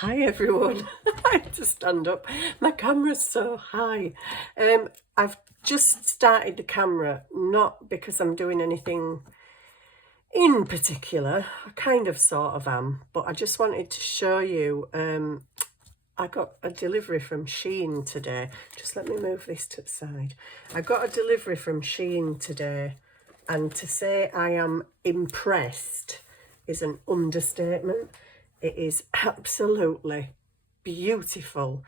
Hi everyone. I had to stand up. My camera's so high. I've just started the camera, not because I'm doing anything in particular. I kind of sort of am, but I just wanted to show you. I got a delivery from Shein today. Just let me move this to the side. I got a delivery from Shein today, and to say I am impressed is an understatement. It is absolutely beautiful.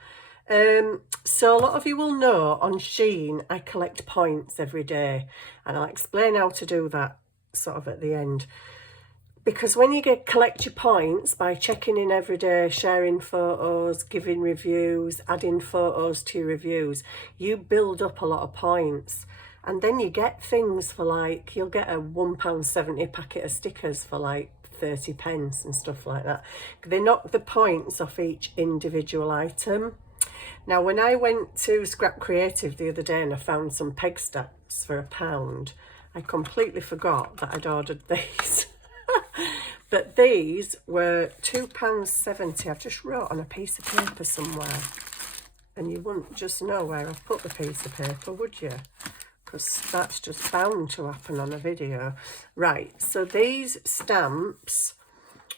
So a lot of you will know on Shein I collect points every day, and I'll explain how to do that sort of at the end. Because when you collect your points by checking in every day, sharing photos, giving reviews, adding photos to your reviews, you build up a lot of points. And then you get things for like, you'll get a £1.70 packet of stickers for like 30 pence and stuff like that. They knock the points off each individual item. Now, when I went to Scrap Creative the other day and I found some peg stacks for £1, I completely forgot that I'd ordered these. But these were £2.70. I've just wrote on a piece of paper somewhere, and you wouldn't just know where I've put the piece of paper, would you? Because that's just bound to happen on a video. Right, so these stamps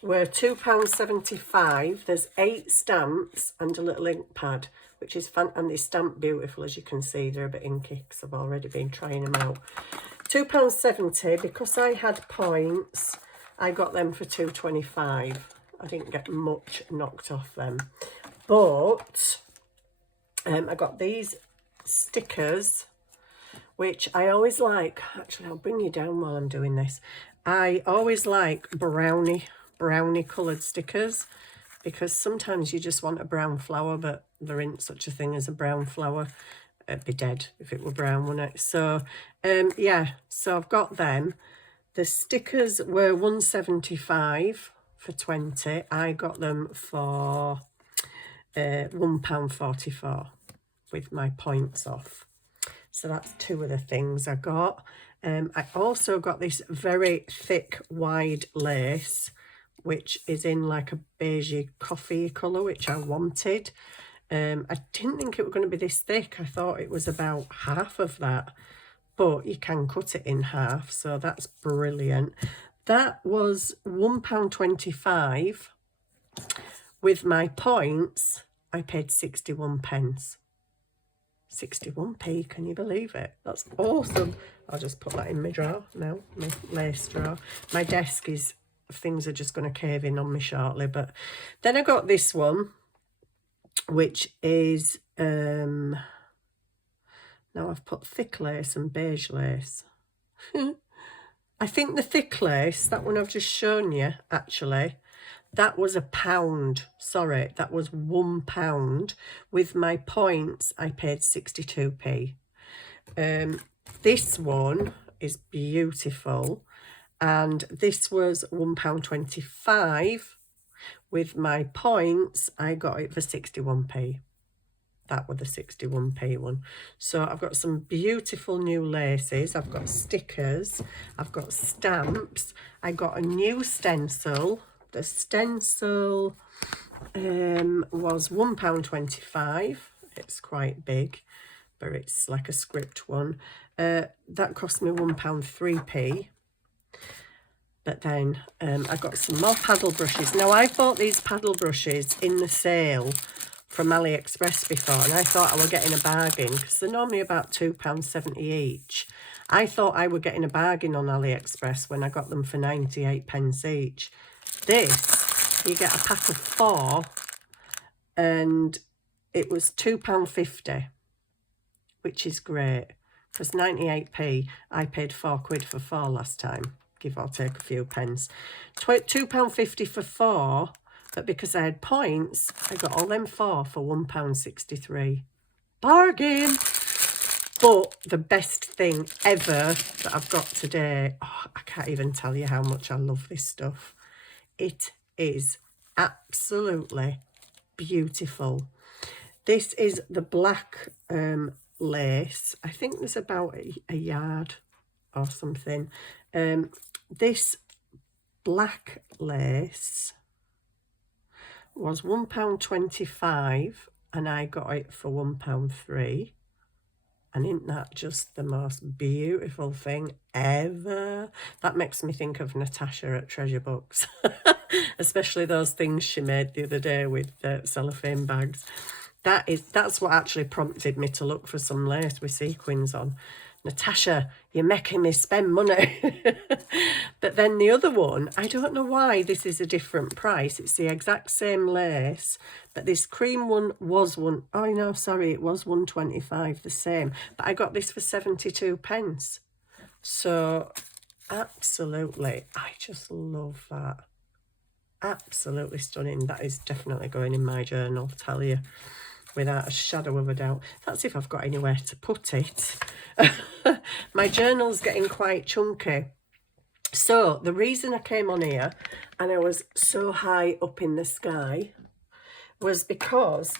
were £2.75. There's 8 stamps and a little ink pad, which is fun, and they stamp beautiful, as you can see. They're a bit inky because I've already been trying them out. £2.70. Because I had points, I got them for £2.25. I didn't get much knocked off them, but I got these stickers, which I always like. Actually, I'll bring you down while I'm doing this. I always like brownie coloured stickers, because sometimes you just want a brown flower, but there isn't such a thing as a brown flower. It'd be dead if it were brown, wouldn't it? So yeah, so I've got them. The stickers were £1.75 for 20. I got them for £1.44 with my points off. So that's 2 of the things I got. I also got this very thick wide lace, which is in like a beigey coffee colour, which I wanted. I didn't think it was going to be this thick. I thought it was about half of that, but you can cut it in half, so that's brilliant. That was £1.25. With my points, I paid 61 pence. 61p, can you believe it? That's awesome. I'll just put that in my drawer now, my lace drawer. My desk is, things are just going to cave in on me shortly. But then I got this one, which is, now I've put thick lace and beige lace. I think the thick lace, that one I've just shown you, actually, that was £1. Sorry, that was £1. With my points, I paid 62p. This one is beautiful, and this was £1.25. With my points, I got it for 61p. That was the 61p one. So I've got some beautiful new laces. I've got stickers. I've got stamps. I got a new stencil. The stencil was £1.25. It's quite big, but it's like a script one. That cost me £1.03. But then I got some more paddle brushes. Now, I bought these paddle brushes in the sale from AliExpress before, and I thought I were getting a bargain, because they're normally about £2.70 each. I thought I were getting a bargain on AliExpress when I got them for 98 pence each. This, you get a pack of 4, and it was £2.50, which is great, because 98p, I paid £4 for 4 last time, give or take a few pence. £2.50 for 4, but because I had points, I got all them 4 for £1.63. Bargain! But the best thing ever that I've got today, oh, I can't even tell you how much I love this stuff. It is absolutely beautiful. This is the black lace. I think there's about a yard or something. This black lace was £1.25 and I got it for £1.03. And isn't that just the most beautiful thing ever? That makes me think of Natasha at Treasure Books, especially those things she made the other day with cellophane bags. That's what actually prompted me to look for some lace with sequins on. Natasha, you're making me spend money. But then the other one, I don't know why this is a different price. It's the exact same lace, but this cream one was oh no, sorry, it was 125, the same. But I got this for 72 pence. So absolutely, I just love that. Absolutely stunning. That is definitely going in my journal, tell you, without a shadow of a doubt. That's if I've got anywhere to put it. My journal's getting quite chunky. So the reason I came on here and I was so high up in the sky was because,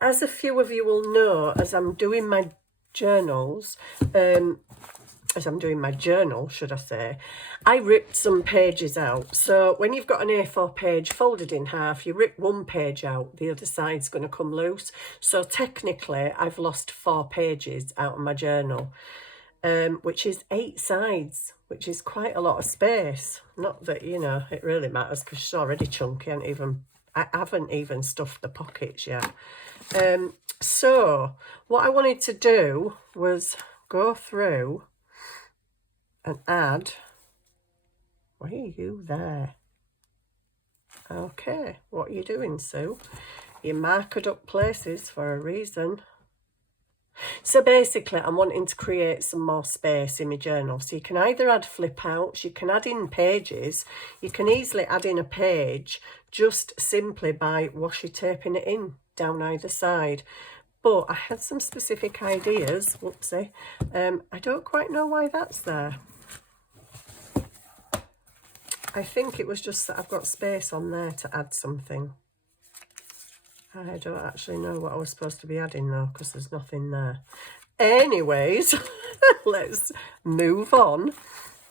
as a few of you will know, as I'm doing my journals, as I'm doing my journal, should I say, I ripped some pages out. So when you've got an A4 page folded in half, you rip one page out, the other side's going to come loose. So technically, I've lost 4 pages out of my journal, which is 8 sides, which is quite a lot of space. Not that, you know, it really matters because she's already chunky. I haven't even stuffed the pockets yet. So what I wanted to do was go through and add. Why are you there? Okay, what are you doing, Sue? You marked up places for a reason. So basically, I'm wanting to create some more space in my journal. So you can either add flip outs, you can add in pages, you can easily add in a page just simply by washi taping it in down either side. But I had some specific ideas, whoopsie. I don't quite know why that's there. I think it was just that I've got space on there to add something. I don't actually know what I was supposed to be adding though, because there's nothing there. Anyways, let's move on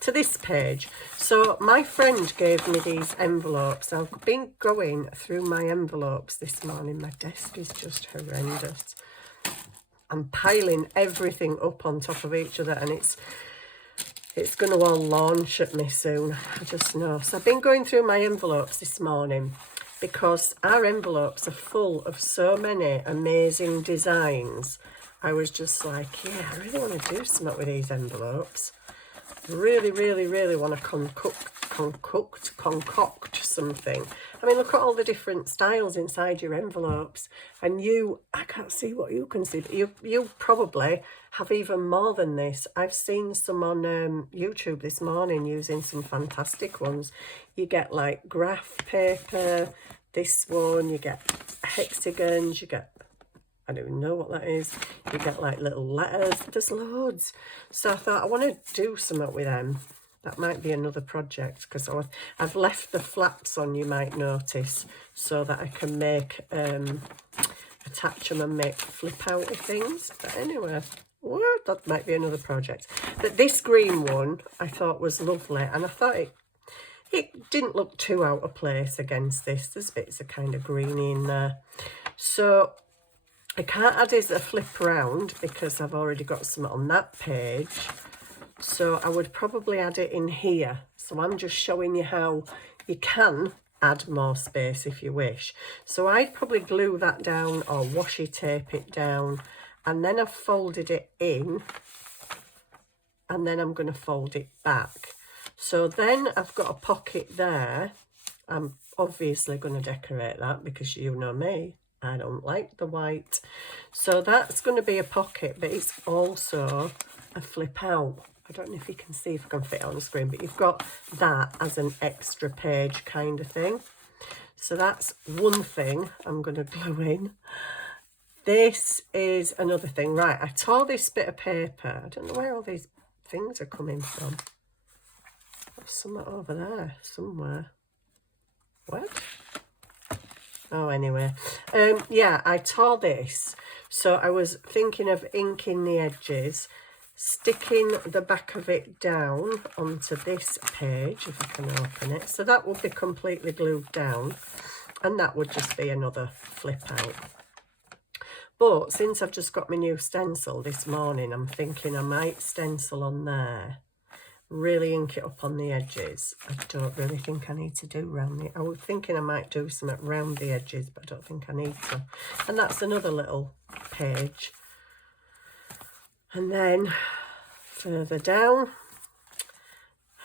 to this page. So my friend gave me these envelopes. I've been going through my envelopes this morning. My desk is just horrendous. I'm piling everything up on top of each other, and it's going to all launch at me soon, I just know. So I've been going through my envelopes this morning because our envelopes are full of so many amazing designs. I was just like, yeah, I really want to do something with these envelopes. Really, really, really want to concoct something. I mean, look at all the different styles inside your envelopes. And I can't see what you can see, but you probably have even more than this. I've seen some on YouTube this morning using some fantastic ones. You get like graph paper, this one, you get hexagons, you get, I don't even know what that is. You get like little letters. There's loads. So I thought I want to do something with them. That might be another project because I've left the flaps on, you might notice, so that I can make attach them and make flip out of things. But anyway, that might be another project. But this green one I thought was lovely, and I thought it didn't look too out of place against this. There's bits of kind of greeny in there. So I can't add it a flip round because I've already got some on that page. So I would probably add it in here. So I'm just showing you how you can add more space if you wish. So I'd probably glue that down or washi tape it down, and then I've folded it in, and then I'm going to fold it back. So then I've got a pocket there. I'm obviously going to decorate that because you know me, I don't like the white. So that's going to be a pocket, but it's also a flip out. I don't know if you can see, if I can fit it on the screen, but you've got that as an extra page kind of thing. So that's one thing I'm going to glue in. This is another thing. Right, I tore this bit of paper. I don't know where all these things are coming from. There's something over there somewhere. What? Oh, anyway. Yeah, I tore this. So I was thinking of inking the edges, sticking the back of it down onto this page, if I can open it. So that will be completely glued down. and that would just be another flip out. But since I've just got my new stencil this morning, I'm thinking I might stencil on there, really ink it up on the edges. I don't really think I need to do round the, I was thinking I might do something round the edges, but I don't think I need to. And that's another little page. And then further down,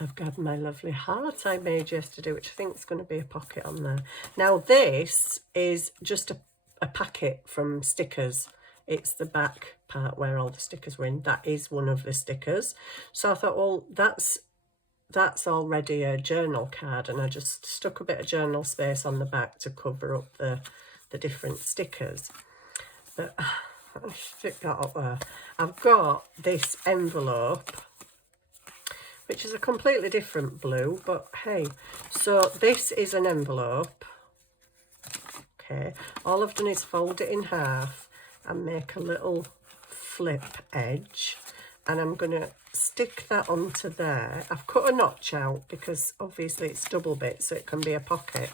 I've got my lovely heart I made yesterday, which I think is going to be a pocket on there. Now this is just a packet from stickers. It's the back part where all the stickers were in. That is one of the stickers. So I thought, well, that's already a journal card, and I just stuck a bit of journal space on the back to cover up the different stickers. But I'll stick that up there. I've got this envelope, which is a completely different blue, but hey, so this is an envelope. Okay, all I've done is fold it in half and make a little flip edge, and I'm going to stick that onto there. I've cut a notch out because obviously it's double bit, so it can be a pocket.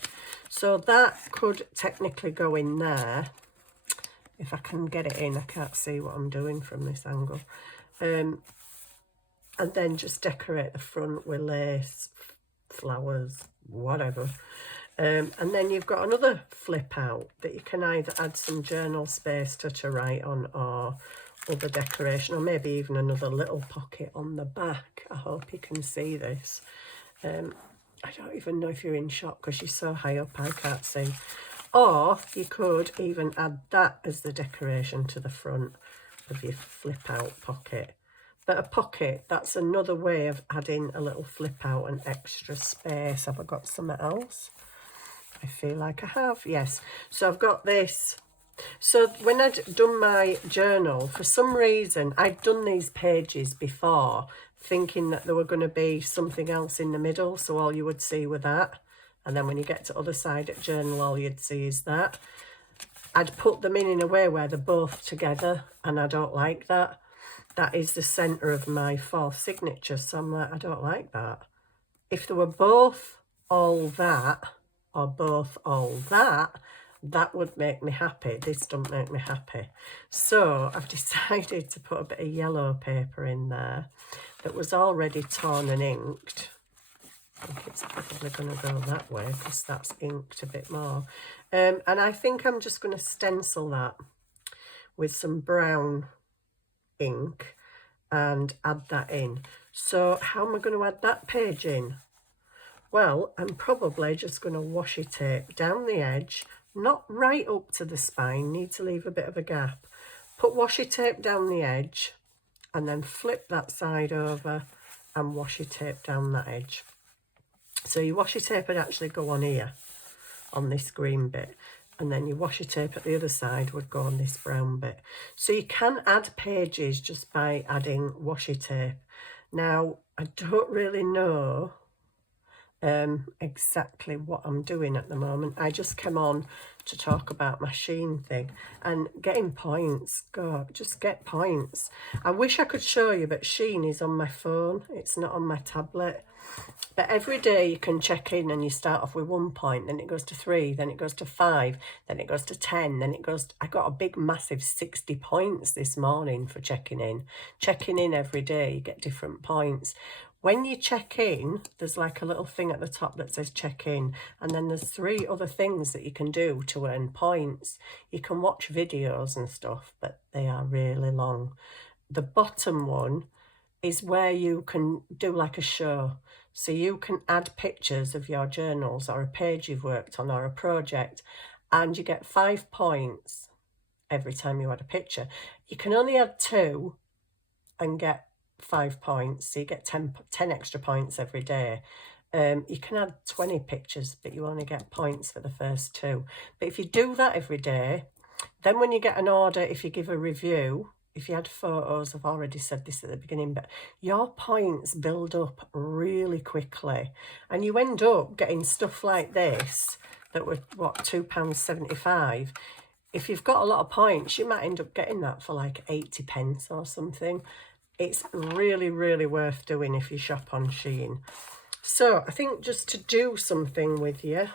So that could technically go in there if I can get it in. I can't see what I'm doing from this angle. And then just decorate the front with lace, flowers, whatever. And then you've got another flip out that you can either add some journal space to write on, or other decoration, or maybe even another little pocket on the back. I hope you can see this. I don't even know if you're in shot because you're so high up I can't see. Or you could even add that as the decoration to the front of your flip out pocket. But a pocket, that's another way of adding a little flip out and extra space. Have I got something else? I feel like I have, yes. So I've got this. So when I'd done my journal, for some reason, I'd done these pages before, thinking that there were going to be something else in the middle, so all you would see were that. And then when you get to the other side at journal, all you'd see is that. I'd put them in a way where they're both together, and I don't like that. That is the centre of my fourth signature, so I'm like, I don't like that. If they were both all that, or both all that, that would make me happy. This doesn't make me happy. So I've decided to put a bit of yellow paper in there that was already torn and inked. I think it's probably going to go that way because that's inked a bit more. And I think I'm just going to stencil that with some brown ink and add that in. So how am I going to add that page in? Well, I'm probably just going to washi tape down the edge, not right up to the spine, need to leave a bit of a gap. Put washi tape down the edge and then flip that side over and washi tape down that edge. So your washi tape would actually go on here, on this green bit, and then your washi tape at the other side would go on this brown bit. So you can add pages just by adding washi tape. Now, I don't really know exactly what I'm doing at the moment. I just came on to talk about my Shein thing, and getting points, God, just get points. I wish I could show you, but Shein is on my phone, it's not on my tablet. But every day you can check in and you start off with 1 point, then it goes to 3, then it goes to 5, then it goes to 10, then it goes I got a big massive 60 points this morning for checking in. Checking in every day, you get different points. When you check in, there's like a little thing at the top that says check in, and then there's 3 other things that you can do to earn points. You can watch videos and stuff, but they are really long. The bottom one is where you can do like a show. So you can add pictures of your journals or a page you've worked on or a project, and you get 5 points every time you add a picture. You can only add 2 and get 5 points, so you get 10 extra points every day. You can add 20 pictures, but you only get points for the first 2. But if you do that every day, then when you get an order, if you give a review, if you add photos, I've already said this at the beginning, but your points build up really quickly, and you end up getting stuff like this that were, what, £2.75. If you've got a lot of points, you might end up getting that for like 80 pence or something. It's really, really worth doing if you shop on Shein. So I think just to do something with you,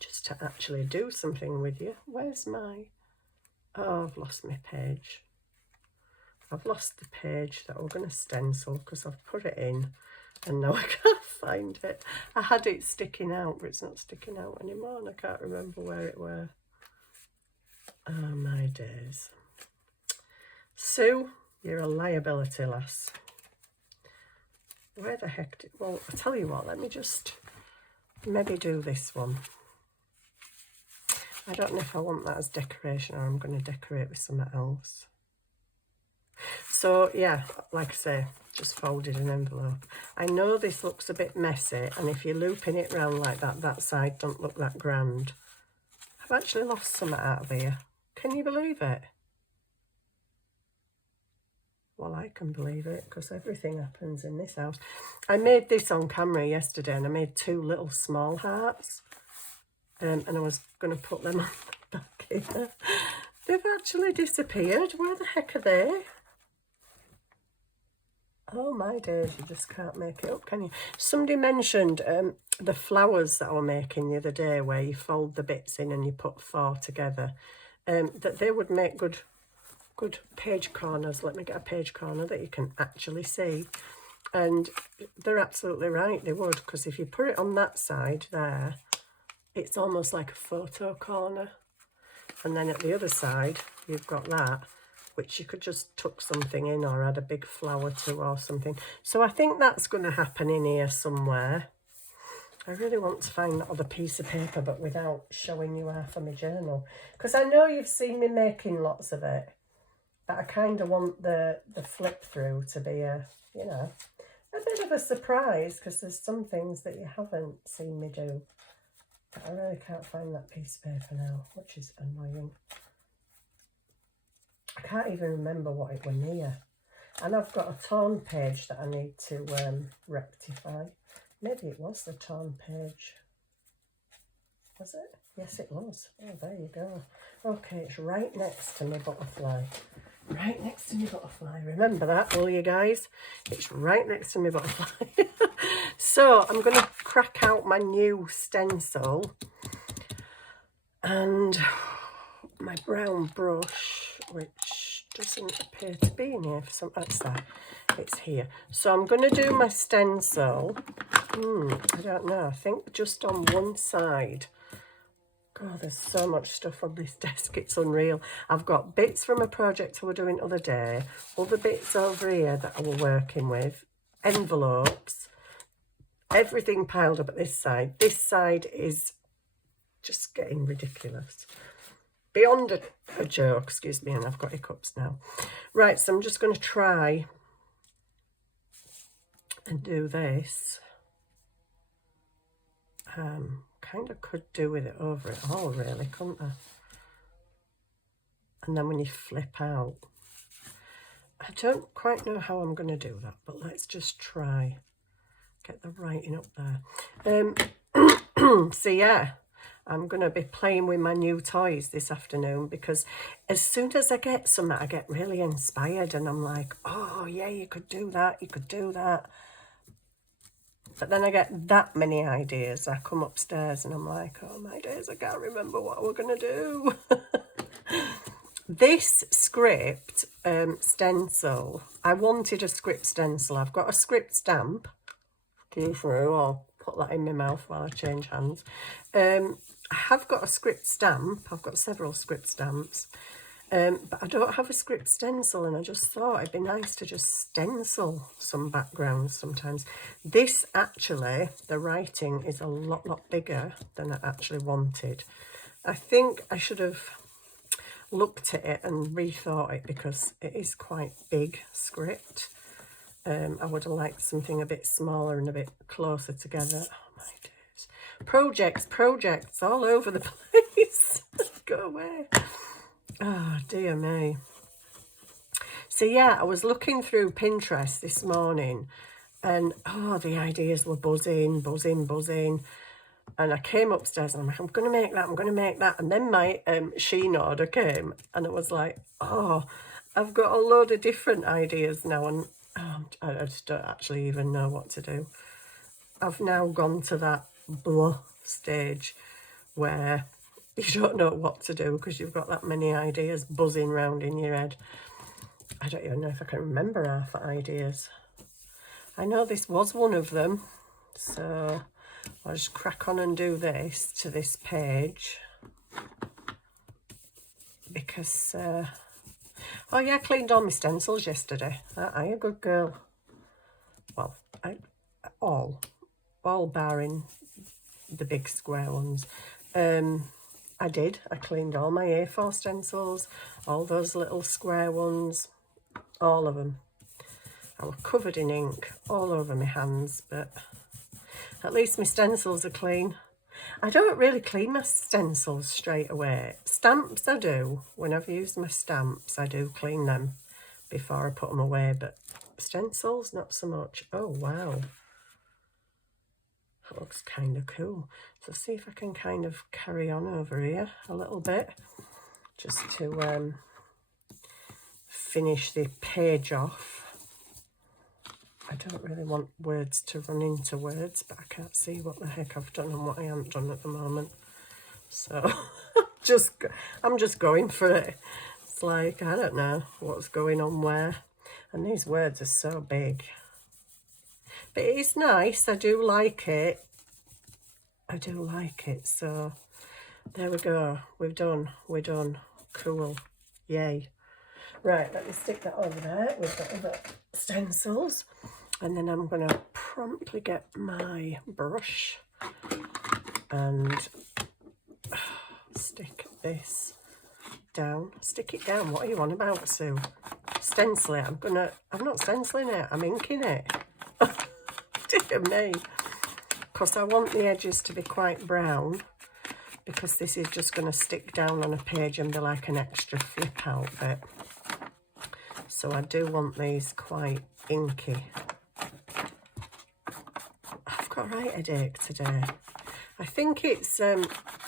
just to actually do something with you. Where's my... Oh, I've lost my page. I've lost the page that we're going to stencil because I've put it in and now I can't find it. I had it sticking out, but it's not sticking out anymore and I can't remember where it were. Oh, my days. Sue, you're a liability, lass. Where the heck did... Well, I'll tell you what, let me just maybe do this one. I don't know if I want that as decoration or I'm going to decorate with something else. So, yeah, like I say, just folded an envelope. I know this looks a bit messy, and if you're looping it round like that, that side don't look that grand. I've actually lost something out of here. Can you believe it? Well, I can believe it, because everything happens in this house. I made this on camera yesterday, and I made 2 little small hearts. And I was going to put them on the back here. They've actually disappeared. Where the heck are they? Oh my days, you just can't make it up, can you? Somebody mentioned the flowers that I was making the other day, where you fold the bits in and you put 4 together, that they would make good page corners. Let me get a page corner that you can actually see. And they're absolutely right, they would, because if you put it on that side there, it's almost like a photo corner. And then at the other side, you've got that, which you could just tuck something in or add a big flower to or something. So I think that's going to happen in here somewhere. I really want to find that other piece of paper, but without showing you half of my journal. Because I know you've seen me making lots of it, but I kind of want the flip through to be a, you know, a bit of a surprise, because there's some things that you haven't seen me do. But I really can't find that piece of paper now, which is annoying. I can't even remember what it was near. And I've got a torn page that I need to rectify. Maybe it was the torn page. Was it? Yes, it was. Oh, there you go. Okay, it's right next to my butterfly. Right next to my butterfly. Remember that, will you guys? It's right next to my butterfly. So I'm going to crack out my new stencil and my brown brush, which doesn't appear to be in here for some... That's that. It's here. So I'm going to do my stencil. I don't know. I think just on one side. God, there's so much stuff on this desk, it's unreal. I've got bits from a project I was doing the other day, other bits over here that I was working with, envelopes, everything piled up at this side. This side is just getting ridiculous. Beyond a joke, excuse me, and I've got hiccups now. Right, so I'm just going to try and do this. Kind of could do with it over it all, really, couldn't I? And then when you flip out, I don't quite know how I'm going to do that, but let's just try. Get the writing up there. So yeah, I'm going to be playing with my new toys this afternoon, because as soon as I get something, I get really inspired and I'm like, oh yeah, you could do that, you could do that. But then I get that many ideas. I come upstairs and I'm like, oh my days, I can't remember what we're going to do. This script stencil, I wanted a script stencil. I've got a script stamp. I'll put that in my mouth while I change hands. I have got a script stamp. I've got several script stamps. But I don't have a script stencil, and I just thought it'd be nice to just stencil some backgrounds sometimes. This actually, the writing is a lot bigger than I actually wanted. I think I should have looked at it and rethought it, because it is quite big script. I would have liked something a bit smaller and a bit closer together. Oh my days. Projects all over the place. Go away. Oh, dear me. So yeah, I was looking through Pinterest this morning, and oh, the ideas were buzzing. And I came upstairs and I'm like, I'm going to make that. And then my Shein order came, and it was like, oh, I've got a load of different ideas now, and I just don't actually even know what to do. I've now gone to that blah stage where you don't know what to do because you've got that many ideas buzzing round in your head. I don't even know if I can remember half the ideas. I know this was one of them, so I'll just crack on and do this to this page because oh yeah, I cleaned all my stencils yesterday. I a good girl. Well, all barring the big square ones. I did. I cleaned all my A4 stencils, all those little square ones, all of them. I was covered in ink all over my hands, but at least my stencils are clean. I don't really clean my stencils straight away. Stamps I do. When I've used my stamps, I do clean them before I put them away, but stencils, not so much. Oh, wow. That looks kind of cool. So see if I can kind of carry on over here a little bit, just to finish the page off. I don't really want words to run into words, but I can't see what the heck I've done and what I haven't done at the moment. So I'm just going for it. It's like, I don't know what's going on where. And these words are so big. But it's nice. I do like it. I do like it. So there we go. We're done. We're done. Cool. Yay. Right, let me stick that over there with the other stencils. And then I'm going to promptly get my brush and stick this down. Stick it down. What are you on about, Sue? Stencil it. I'm not stenciling it. I'm inking it. Dear me. Because I want the edges to be quite brown, because this is just going to stick down on a page and be like an extra flip out bit. So I do want these quite inky. I've got a right headache today. I think it's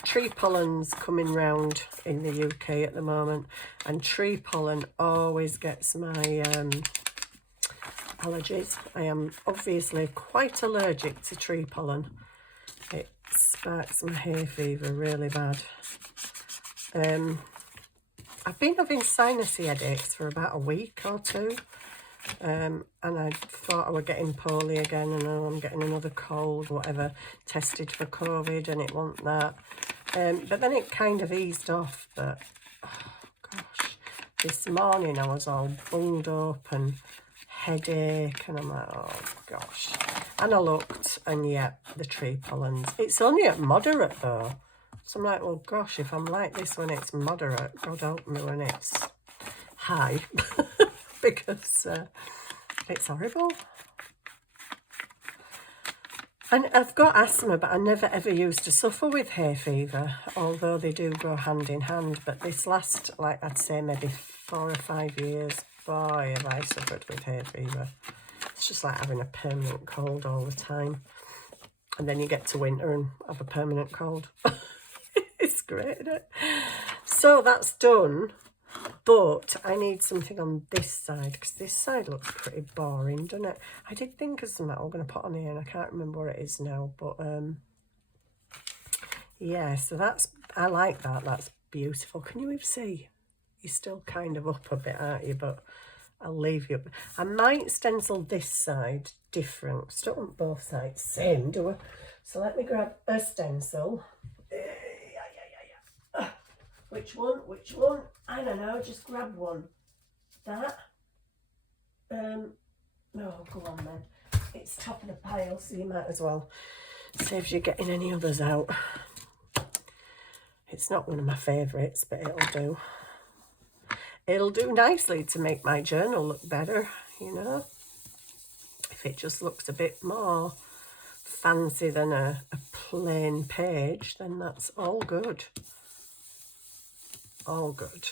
tree pollen's coming round in the UK at the moment, and tree pollen always gets my allergies. I am obviously quite allergic to tree pollen. It sparks my hay fever really bad. I've been having sinusy headaches for about a week or two, and I thought I was getting poorly again, and now I'm getting another cold, whatever, tested for COVID, and it wasn't that. But then it kind of eased off, but oh gosh, this morning I was all bunged up and headache, and I'm like, oh gosh. And I looked, and yeah, the tree pollens. It's only at moderate though. So I'm like, well, gosh, if I'm like this when it's moderate, God help me when it's high. Because it's horrible. And I've got asthma, but I never ever used to suffer with hay fever, although they do go hand in hand. But this last, like I'd say, maybe 4 or 5 years, boy, have I suffered with hay fever. It's just like having a permanent cold all the time. And then you get to winter and have a permanent cold. It's great, isn't it? So that's done. But I need something on this side, because this side looks pretty boring, doesn't it? I did think of something I'm going to put on here, and I can't remember what it is now. But yeah, so that's, I like that. That's beautiful. Can you even see? You're still kind of up a bit, aren't you? But I'll leave you. I might stencil this side different. I don't want both sides same, do I? So let me grab a stencil. Which one? Which one? I don't know. Just grab one. That. No, go on then. It's top of the pile, so you might as well. Saves you getting any others out. It's not one of my favourites, but it'll do. It'll do nicely to make my journal look better, you know. If it just looks a bit more fancy than a plain page, then that's all good. All good.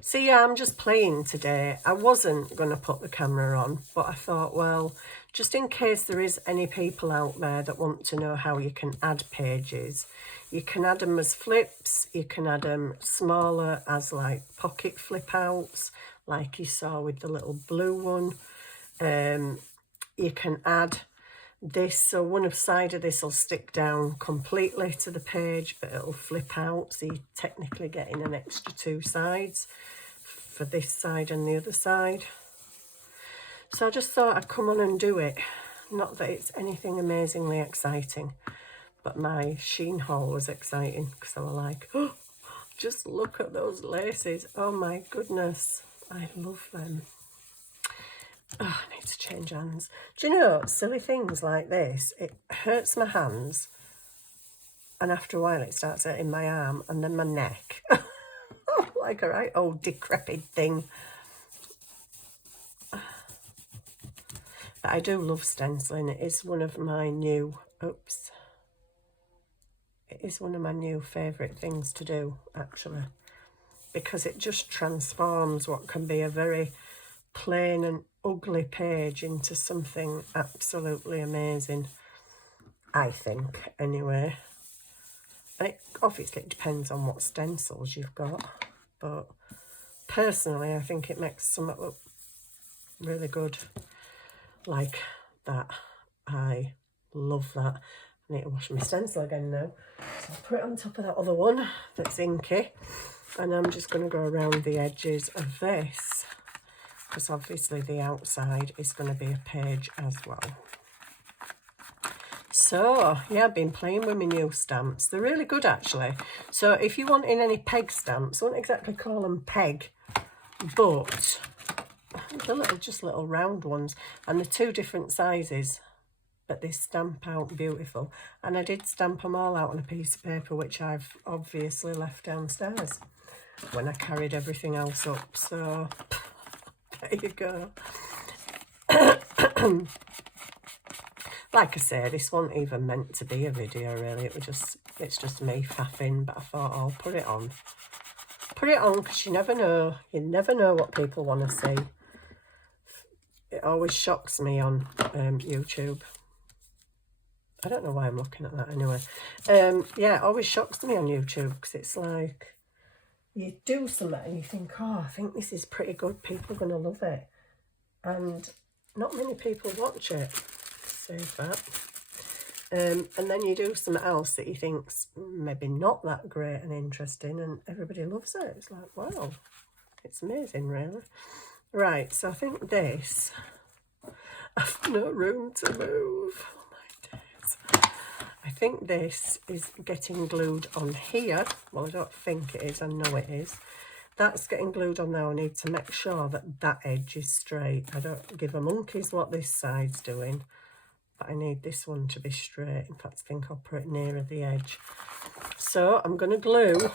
So yeah, I'm just playing today. I wasn't going to put the camera on, but I thought, well, just in case there is any people out there that want to know how you can add pages, you can add them as flips, you can add them smaller as like pocket flip outs, like you saw with the little blue one. You can add this, so one side of this will stick down completely to the page, but it'll flip out, so you're technically getting an extra 2 sides for this side and the other side. So I just thought I'd come on and do it. Not that it's anything amazingly exciting, but my Shein haul was exciting because I was like, oh, just look at those laces. Oh my goodness, I love them. Oh, I need to change hands. Do you know, silly things like this, it hurts my hands, and after a while it starts hurting my arm and then my neck. Like a right old decrepit thing. But I do love stenciling. It is one of my new, it is one of my new favourite things to do, actually, because it just transforms what can be a very plain and ugly page into something absolutely amazing, I think, anyway. And it obviously depends on what stencils you've got, but personally I think it makes something look really good, like that. I love that. I need to wash my stencil again now, so I'll put it on top of that other one that's inky, and I'm just going to go around the edges of this, because obviously the outside is going to be a page as well. So yeah, I've been playing with my new stamps. They're really good, actually. So if you want in any peg stamps, I won't exactly call them peg, but they're just little round ones, and they're 2 different sizes, but they stamp out beautiful. And I did stamp them all out on a piece of paper, which I've obviously left downstairs when I carried everything else up. So there you go. Like I say, this wasn't even meant to be a video, really. It's just me faffing, but I thought I'll put it on. Put it on, because you never know. You never know what people want to see. It always shocks me on YouTube. I don't know why I'm looking at that anyway. Yeah, it always shocks me on YouTube, because it's like, you do something and you think, oh, I think this is pretty good. People are going to love it. And not many people watch it. Save that. And then you do something else that you think's maybe not that great and interesting, and everybody loves it. It's like, wow, it's amazing, really. Right, so I think this, I've no room to move. Oh my days. I think this is getting glued on here. Well, I don't think it is, I know it is. That's getting glued on now. I need to make sure that that edge is straight. I don't give a monkey's what this side's doing, but I need this one to be straight. In fact, I think I'll put it nearer the edge. So I'm going to glue,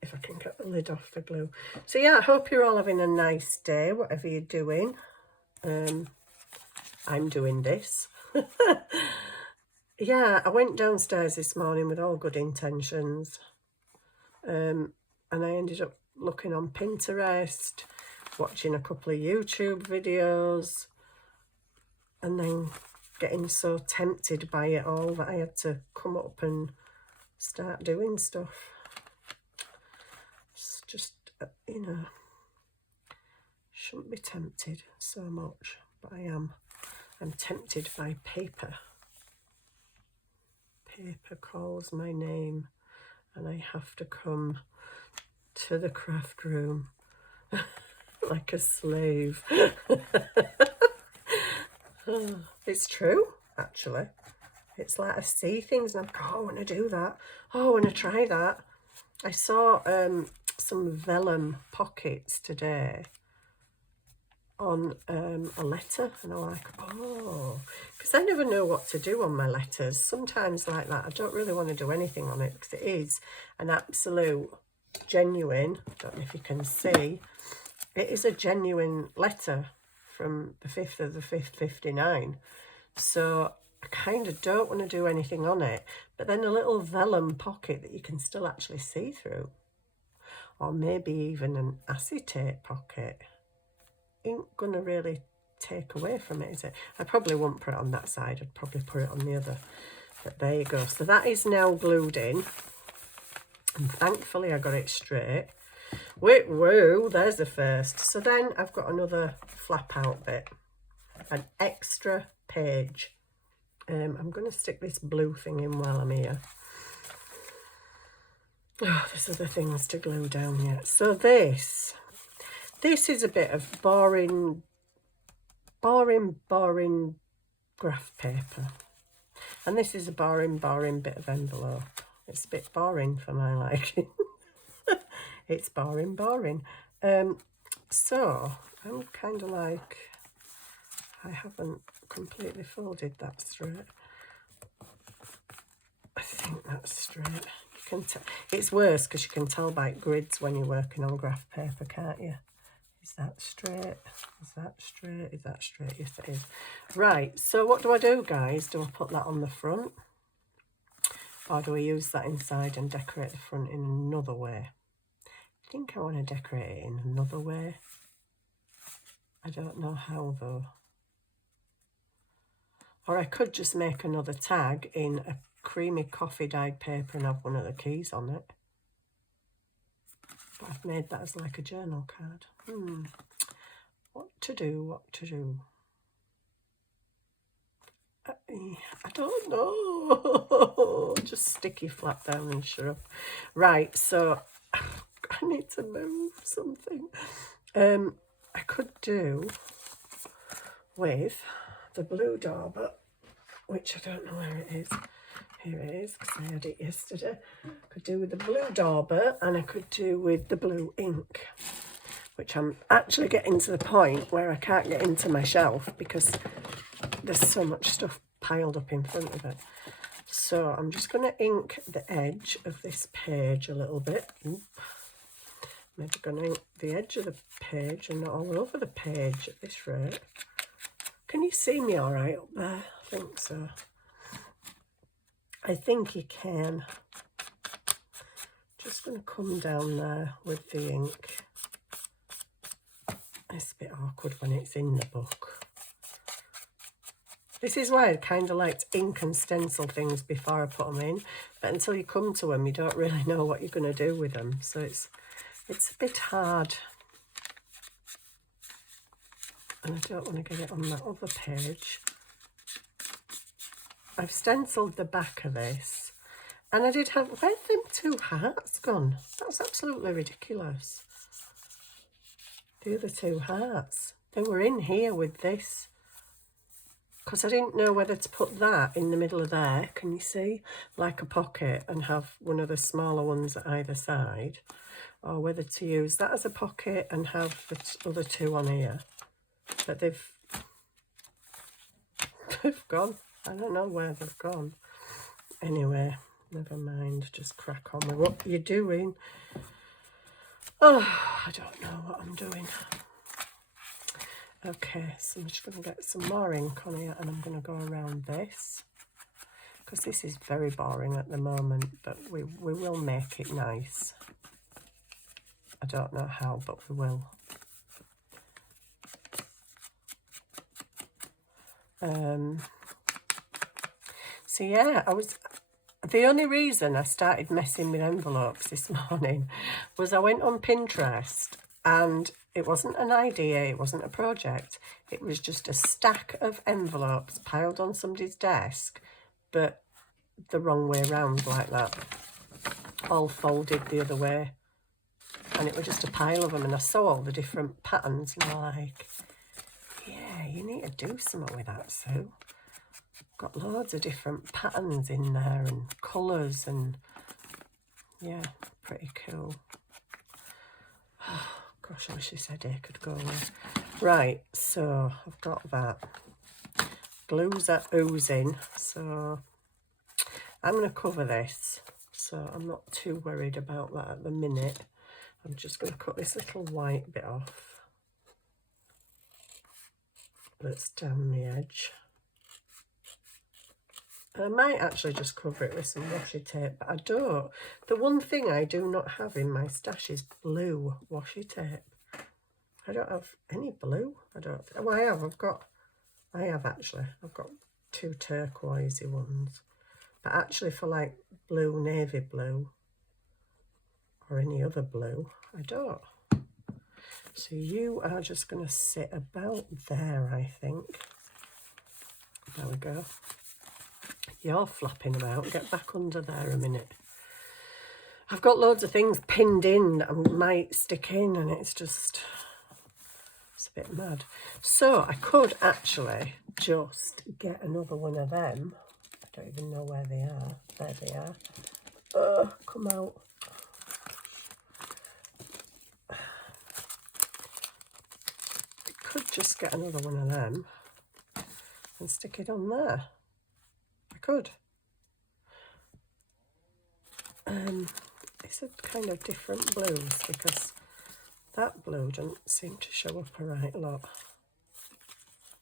if I can get the lid off the glue. So yeah, I hope you're all having a nice day, whatever you're doing. I'm doing this. Yeah, I went downstairs this morning with all good intentions. And I ended up looking on Pinterest, watching a couple of YouTube videos, and then getting so tempted by it all that I had to come up and start doing stuff. It's just, you know, shouldn't be tempted so much, but I am. I'm tempted by paper. Paper calls my name, and I have to come to the craft room like a slave. It's true, actually. It's like I see things and I'm like, oh, I want to do that. Oh, I want to try that. I saw some vellum pockets today on a letter, and I'm like, oh, because I never know what to do on my letters. Sometimes like that, I don't really want to do anything on it, because it is an absolute genuine, I don't know if you can see, it is a genuine letter from the 5th of the 5th, 59. So I kind of don't want to do anything on it, but then a little vellum pocket that you can still actually see through, or maybe even an acetate pocket, ain't gonna really take away from it, is it? I probably won't put it on that side, I'd probably put it on the other, but there you go. So that is now glued in, and thankfully I got it straight. Wait, whoa, there's the first. So then I've got another flap out bit, an extra page. I'm going to stick this blue thing in while I'm here. Oh, there's other things to glue down yet. So this is a bit of boring graph paper. And this is a boring bit of envelope. It's a bit boring for my liking. It's boring. So I'm kind of like, I haven't completely folded that straight. I think that's straight. You can tell. It's worse because you can tell by grids when you're working on graph paper, can't you? Is that straight? Is that straight? Is that straight? Yes, it is. Right, so what do I do, guys? Do I put that on the front? Or do I use that inside and decorate the front in another way? I think I want to decorate it in another way. I don't know how, though. Or I could just make another tag in a creamy coffee dyed paper and have one of the keys on it. But I've made that as like a journal card. What to do? I don't know. Just sticky flat down and shut up. Right, so I need to move something. I could do with the blue dauber, which I don't know where it is. Here it is, because I had it yesterday. I could do with the blue dauber, and I could do with the blue ink, which I'm actually getting to the point where I can't get into my shelf because there's so much stuff piled up in front of it. So I'm just going to ink the edge of this page a little bit. Maybe going to ink the edge of the page and not all over the page at this rate. Can you see me all right up there? I think so. I think you can. Just going to come down there with the ink. It's a bit awkward when it's in the book. This is why I kind of like to ink and stencil things before I put them in. But until you come to them, you don't really know what you're going to do with them. So it's a bit hard. And I don't want to get it on that other page. I've stenciled the back of this. And I did have... Where'd them two hearts gone? That's absolutely ridiculous. The other two hearts. They were in here with this. Because I didn't know whether to put that in the middle of there, can you see? Like a pocket, and have one of the smaller ones at either side. Or whether to use that as a pocket and have the other two on here. But they've gone. I don't know where they've gone. Anyway, never mind. Just crack on with what you're doing. Oh, I don't know what I'm doing. Okay, so I'm just going to get some more ink on here and I'm going to go around this. Because this is very boring at the moment, but we will make it nice. I don't know how, but we will. So yeah, the only reason I started messing with envelopes this morning was I went on Pinterest and it wasn't an idea, it wasn't a project, it was just a stack of envelopes piled on somebody's desk, but the wrong way around like that, all folded the other way, and it was just a pile of them, and I saw all the different patterns and I'm like, yeah, you need to do something with that, Sue. Got loads of different patterns in there and colours, and yeah, pretty cool. Oh, gosh, I wish this idea could go away. Right, so I've got that. Glues are oozing, so I'm going to cover this. So I'm not too worried about that at the minute. I'm just going to cut this little white bit off that's down the edge. I might actually just cover it with some washi tape, but I don't. The one thing I do not have in my stash is blue washi tape. I don't have any blue. I don't. Oh, I have. I have actually. I've got two turquoisey ones. But actually for like blue, navy blue, or any other blue, I don't. So you are just going to sit about there, I think. There we go. You're flapping about. Get back under there a minute. I've got loads of things pinned in that I might stick in, and it's a bit mad. So I could actually just get another one of them. I don't even know where they are. There they are. Oh, come out. I could just get another one of them and stick it on there. I could. It's a kind of different blues because that blue doesn't seem to show up a right lot.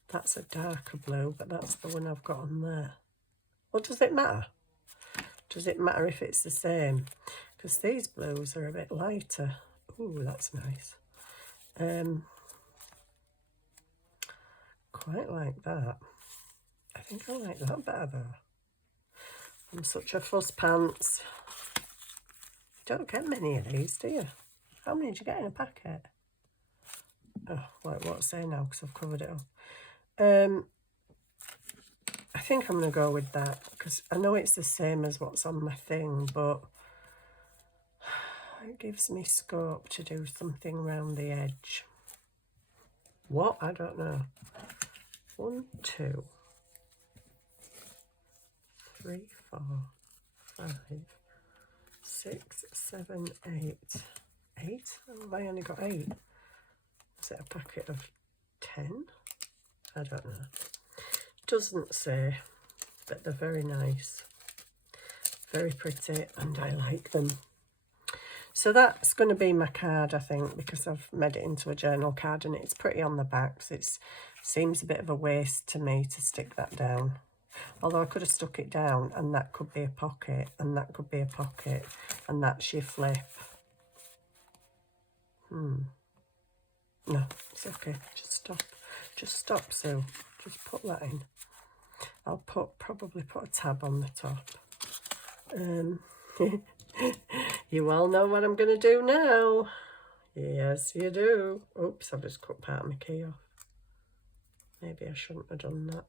That's a darker blue, but that's the one I've got on there. Well, does it matter? Does it matter if it's the same? Because these blues are a bit lighter. Ooh, that's nice. Quite like that. I think I like that better though. I'm such a fuss pants. You don't get many of these, do you? How many did you get in a packet? Oh, well, I won't say now because I've covered it up. I think I'm going to go with that because I know it's the same as what's on my thing, but it gives me scope to do something around the edge. What? I don't know. 1, 2, 3, 4, 5, 6, 7, 8. 8? Oh, have I only got 8? Is it a packet of 10? I don't know. Doesn't say, but they're very nice. Very pretty, and I like them. So that's going to be my card, I think, because I've made it into a journal card and it's pretty on the back. So it seems a bit of a waste to me to stick that down. Although I could have stuck it down and that could be a pocket and that could be a pocket and that's your flip. No, it's okay. Just stop. Just stop, Sue. Just put that in. I'll probably put a tab on the top. You all know what I'm going to do now. Yes, you do. Oops, I've just cut part of my key off. Maybe I shouldn't have done that.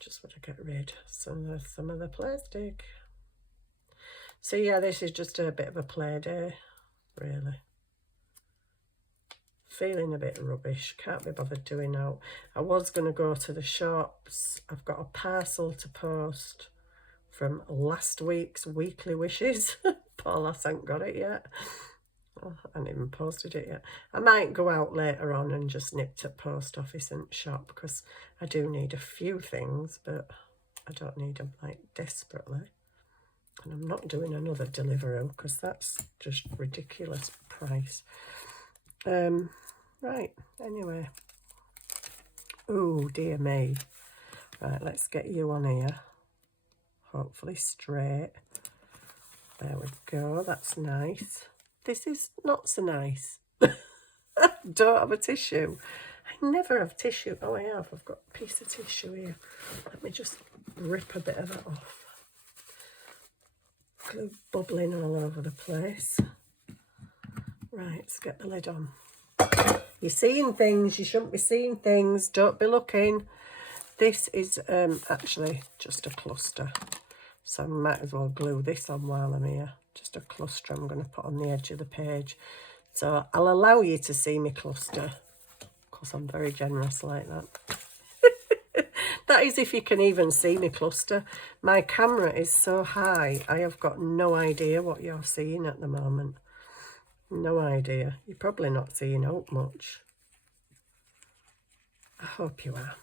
Just want to get rid of some of the plastic. So yeah, this is just a bit of a play day, really. Feeling a bit rubbish, can't be bothered doing out. I was going to go to the shops. I've got a parcel to post from last week's weekly wishes. Poor lass hasn't got it yet. Oh, I haven't even posted it yet. I might go out later on and just nip to post office and shop because I do need a few things, but I don't need them like desperately. And I'm not doing another Deliveroo because that's just ridiculous price. Right, anyway. Oh, dear me. Right, let's get you on here. Hopefully straight. There we go, that's nice. This is not so nice. Don't have a tissue. I never have tissue. Oh, I have. I've got a piece of tissue here. Let me just rip a bit of it off. Glue bubbling all over the place. Right, let's get the lid on. You're seeing things. You shouldn't be seeing things. Don't be looking. This is actually just a cluster. So I might as well glue this on while I'm here. Just a cluster I'm going to put on the edge of the page. So I'll allow you to see me cluster. Because I'm very generous like that. That is if you can even see me cluster. My camera is so high, I have got no idea what you're seeing at the moment. No idea. You're probably not seeing out much. I hope you are.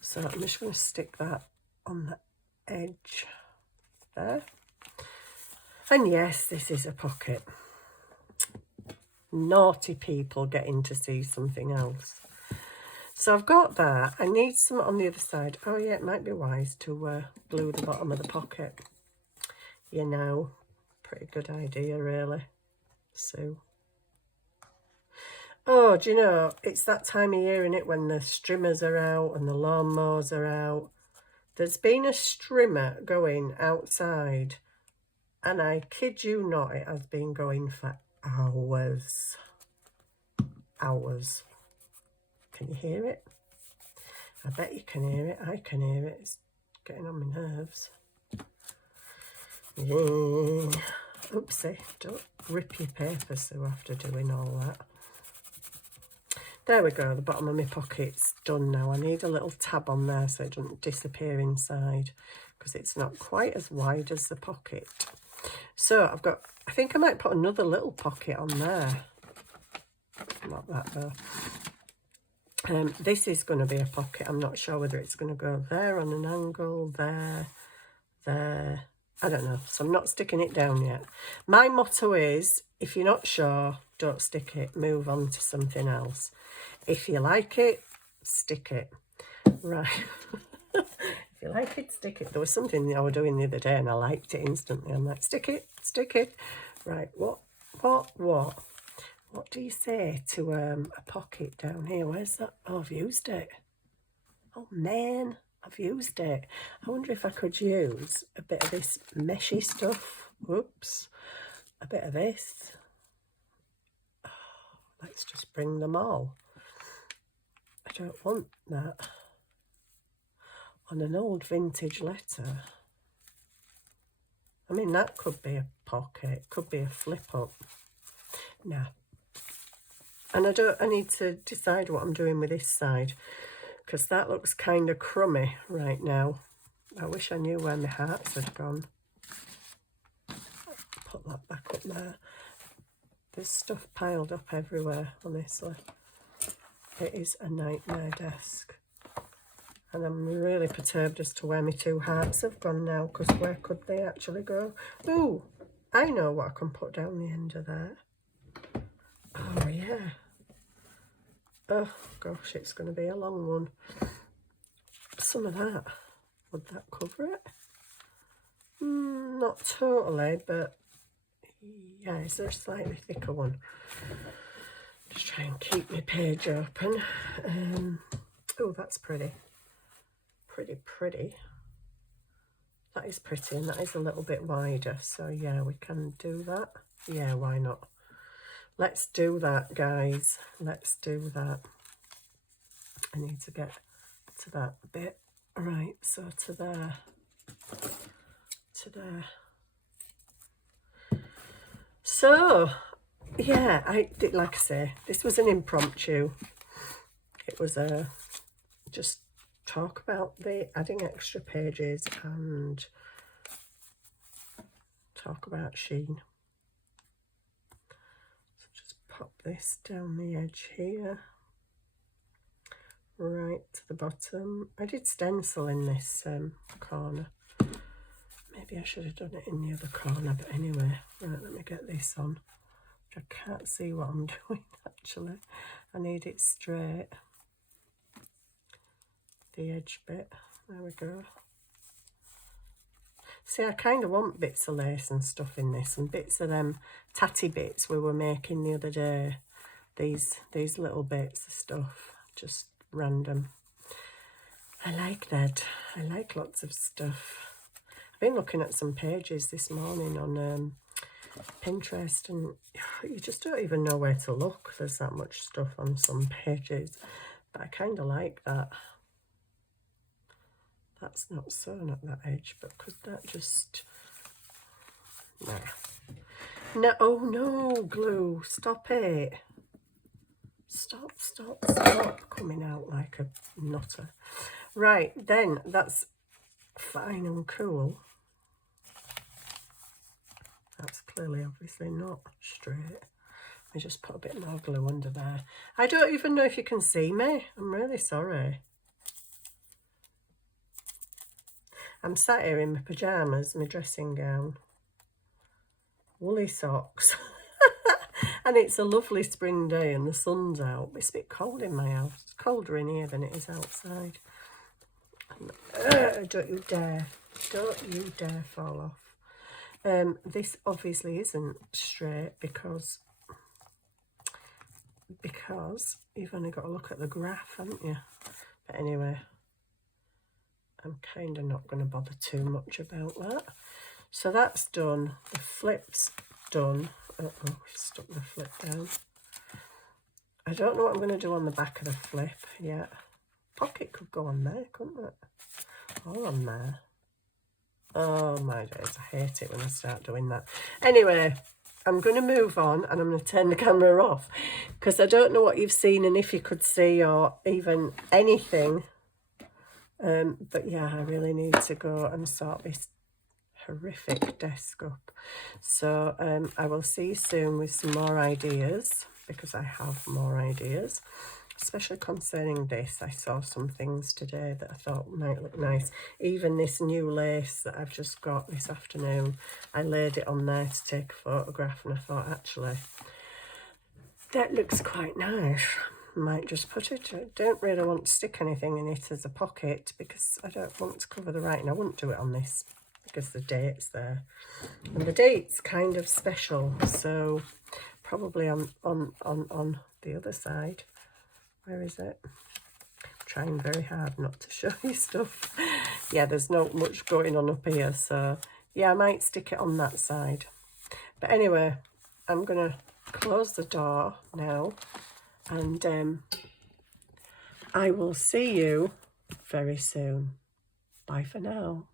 So I'm just going to stick that on the edge there. And yes, this is a pocket. Naughty people getting to see something else. So I've got that. I need some on the other side. Oh yeah, it might be wise to glue the bottom of the pocket. You know, pretty good idea really. So, oh, do you know, it's that time of year, isn't it, when the strimmers are out and the lawnmowers are out. There's been a strimmer going outside, and I kid you not, it has been going for hours. Hours. Can you hear it? I bet you can hear it. I can hear it. It's getting on my nerves. Yeah. Oopsie, don't rip your paper so after doing all that. There we go, the bottom of my pocket's done now. I need a little tab on there so it doesn't disappear inside, because it's not quite as wide as the pocket. So I've got, I think I might put another little pocket on there. Not that though. This is going to be a pocket. I'm not sure whether it's going to go there on an angle, there. I don't know. So I'm not sticking it down yet. My motto is, if you're not sure, don't stick it. Move on to something else. If you like it, stick it. Right. If you like it, stick it. There was something I was doing the other day and I liked it instantly. I'm like, stick it, stick it. Right, what do you say to a pocket down here? Where's that? Oh, I've used it. Oh, man, I've used it. I wonder if I could use a bit of this meshy stuff. Whoops. A bit of this. Oh, let's just bring them all. I don't want that on an old vintage letter. I mean, that could be a pocket, could be a flip up. Nah. And I need to decide what I'm doing with this side, because that looks kind of crummy right now. I wish I knew where my hearts had gone. Put that back up there. There's stuff piled up everywhere, honestly. It is a nightmare desk. And I'm really perturbed as to where my two hearts have gone now, because where could they actually go? Ooh, I know what I can put down the end of there. Oh, yeah. Oh, gosh, it's going to be a long one. Some of that. Would that cover it? Not totally, but yeah, is there a slightly thicker one? Just try and keep my page open. Oh, that's pretty. Pretty. That is pretty, and that is a little bit wider. So, yeah, we can do that. Yeah, why not? Let's do that, guys. Let's do that. I need to get to that bit. Right, so to there. To there. So, yeah, I did, like I say, this was an impromptu. It was a just talk about the adding extra pages and talk about Shein. So just pop this down the edge here, right to the bottom. I did stencil in this corner. Maybe I should have done it in the other corner, but anyway, right, let me get this on. I can't see what I'm doing actually. I need it straight. The edge bit, there we go. See, I kind of want bits of lace and stuff in this, and bits of them tatty bits we were making the other day. These little bits of stuff, just random. I like that. I like lots of stuff. I've been looking at some pages this morning on Pinterest, and you just don't even know where to look. There's that much stuff on some pages, but I kind of like that. That's not sewn at that edge, but could that just... Nah. No, oh no, glue, stop it. Stop coming out like a nutter. Right, then that's fine and cool. That's clearly obviously not straight. Let me just put a bit more glue under there. I don't even know if you can see me. I'm really sorry. I'm sat here in my pyjamas, my dressing gown, woolly socks, and it's a lovely spring day and the sun's out. It's a bit cold in my house. It's colder in here than it is outside. Don't you dare fall off. This obviously isn't straight because you've only got to look at the graph, haven't you? But anyway, I'm kind of not going to bother too much about that. So that's done. The flip's done. Uh-oh, stuck the flip down. I don't know what I'm going to do on the back of the flip yet. pocket could go on there, couldn't it? All on there. Oh my days, I hate it when I start doing that. Anyway, I'm going to move on and I'm going to turn the camera off because I don't know what you've seen and if you could see or even anything. But yeah, I really need to go and sort this horrific desk up. So I will see you soon with some more ideas, because I have more ideas, especially concerning this. I saw some things today that I thought might look nice. Even this new lace that I've just got this afternoon, I laid it on there to take a photograph and I thought, actually, that looks quite nice. Might just put it. I don't really want to stick anything in it as a pocket because I don't want to cover the writing. I wouldn't do it on this because the date's there, and the date's kind of special, so probably on the other side. Where is it? I'm trying very hard not to show you stuff. Yeah, there's not much going on up here, so yeah, I might stick it on that side. But anyway, I'm gonna close the door now, and I will see you very soon. Bye for now.